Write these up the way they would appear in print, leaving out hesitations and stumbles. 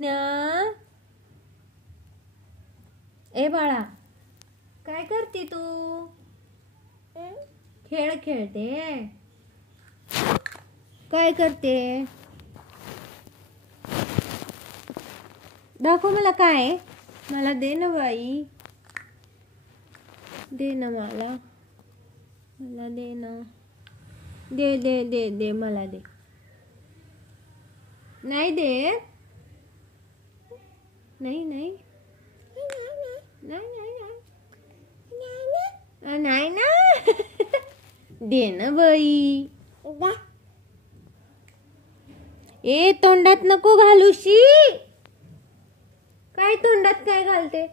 उद्या ए बाळा काय करते तू? खेळ खेळते? काय करते? दाखव मला काय. मला दे ना बाई, दे ना मला दे ना. दे दे दे दे मला दे. नाही दे. नाही नाही नाही नाही नाही ना. दे ना बाई. ए तोंडात नको घालूशी. काय तोंडात काय घालते?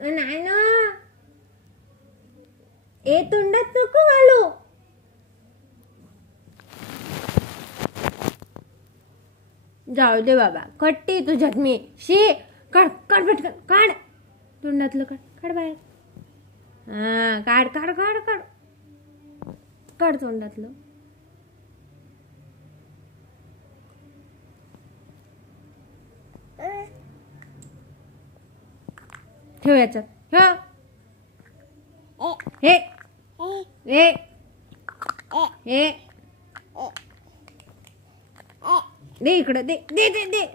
नाही ना. ए तोंडात नको घालू. जाऊ दे बाबा, कट्टी तुझ्यात मी. शी काढ काढ पटकन काढ. तोंडातलं काढ काढ बाहेर. हा काढ काढ काढ काढ काढ तोंडातलं. ठेव याच्यात. ठेव. हे हे हे दे इकडं. दे दे दे दे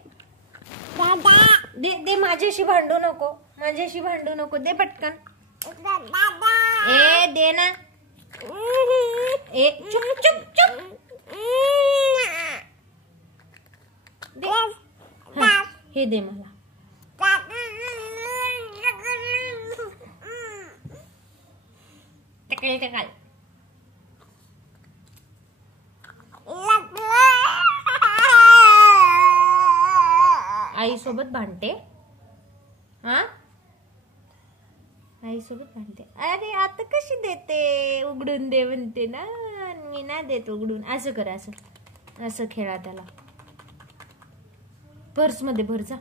दे दे. माझ्याशी भांडू नको, माझ्याशी भांडू नको. दे पटकन. ए दे ना. ए चुप चुप चुप. दे. हा, हे दे मला. Tackle tackle. आई सोबत भांडते. हा आई सोबत भांडते. अरे आता कशी देते? उघडून दे म्हणते ना. मी ना देत उघडून. असं कर, असं असं खेळा त्याला. पर्स मध्ये भर जा.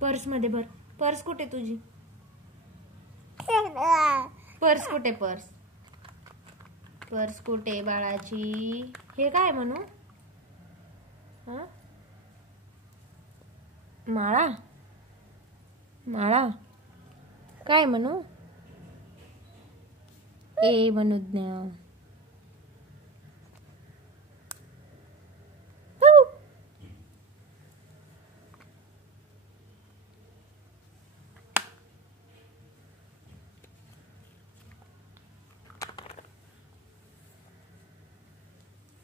पर्स मध्ये भर. पर्स कुठे तुझी? पर्स कुठे? पर्स पर्स कुठे बाळाची? हे काय म्हणू? हा माळा. माळा काय म्हणू? ए मनोज्ञा.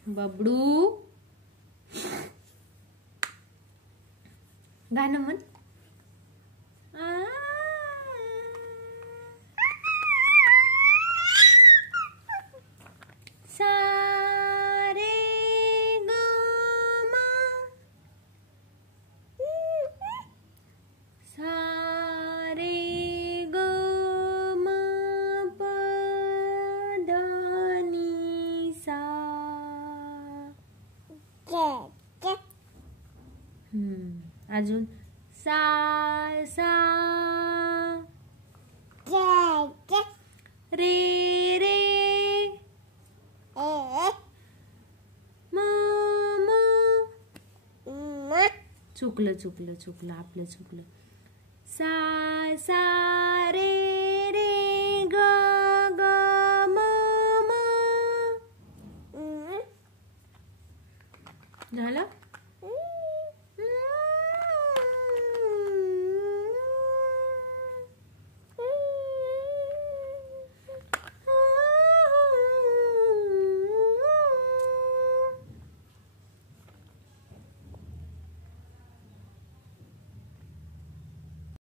बबडू गाणं म्हण. सारे ग म सारे ग म प ध नि सा. अजून सा सा रे रे म म. चुकलं चुकलं चुकलं आपलं चुकलं. सा सा रे रे ग ग म म. झालं.